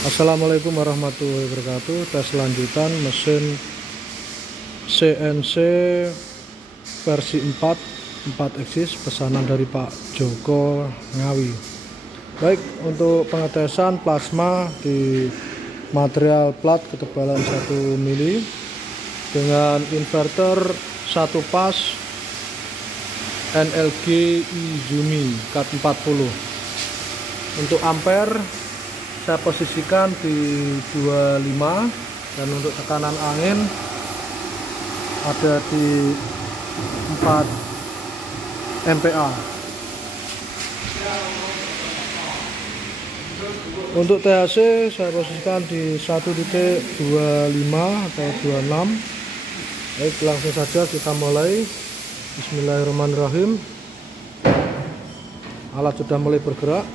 Assalamualaikum warahmatullahi wabarakatuh. Tes lanjutan mesin CNC versi 4 eksis pesanan dari Pak Joko Ngawi. Baik, untuk pengetesan plasma di material plat ketebalan 1 mili dengan inverter 1 pas NLG Izumi Cat 40. Untuk ampere saya posisikan di 25, dan untuk tekanan angin ada di 4 MPa. Untuk THC saya posisikan di 1.25 atau 26. Baik, langsung saja kita mulai. Bismillahirrahmanirrahim. Alat sudah mulai bergerak.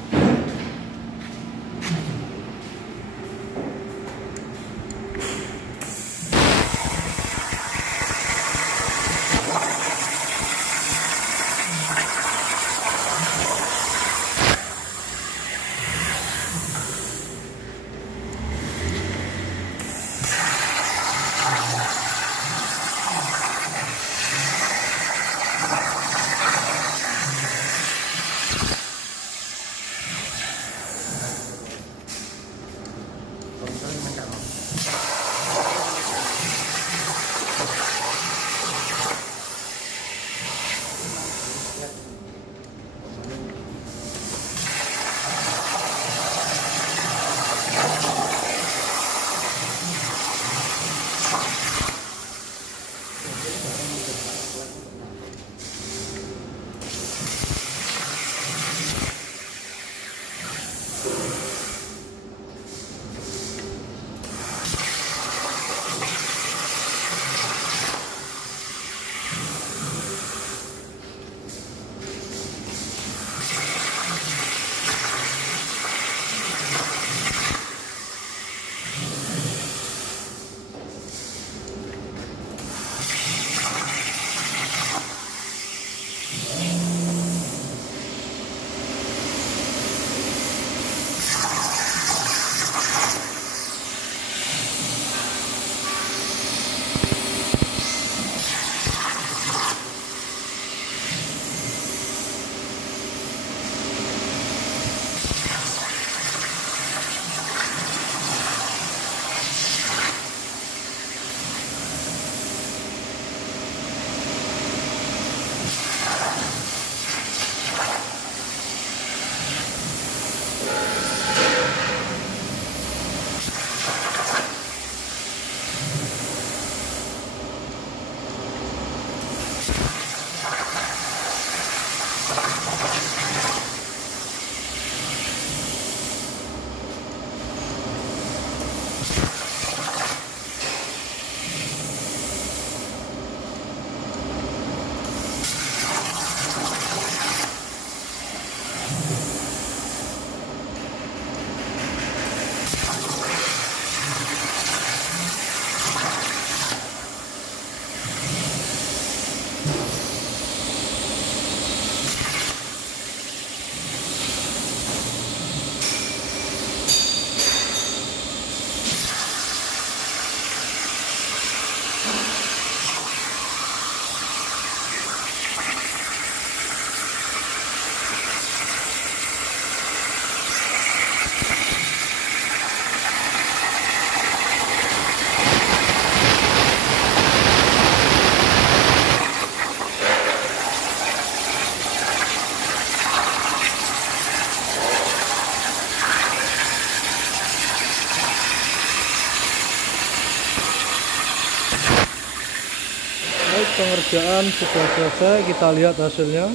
Pengerjaan sudah selesai, kita lihat hasilnya.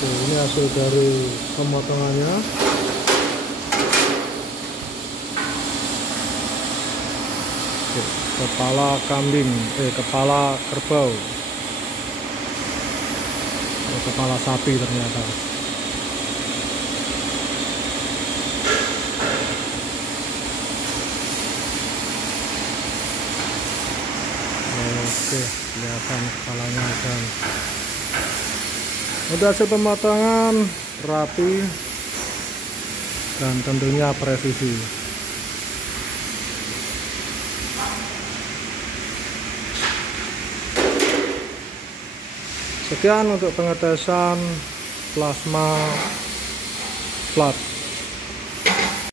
Ini hasil dari pemotongannya. Kepala kambing, kepala kerbau, kepala sapi ternyata. Oke, kelihatan kepalanya dan Untuk hasil pemotongan rapi dan tentunya presisi. Sekian untuk pengetesan plasma flat.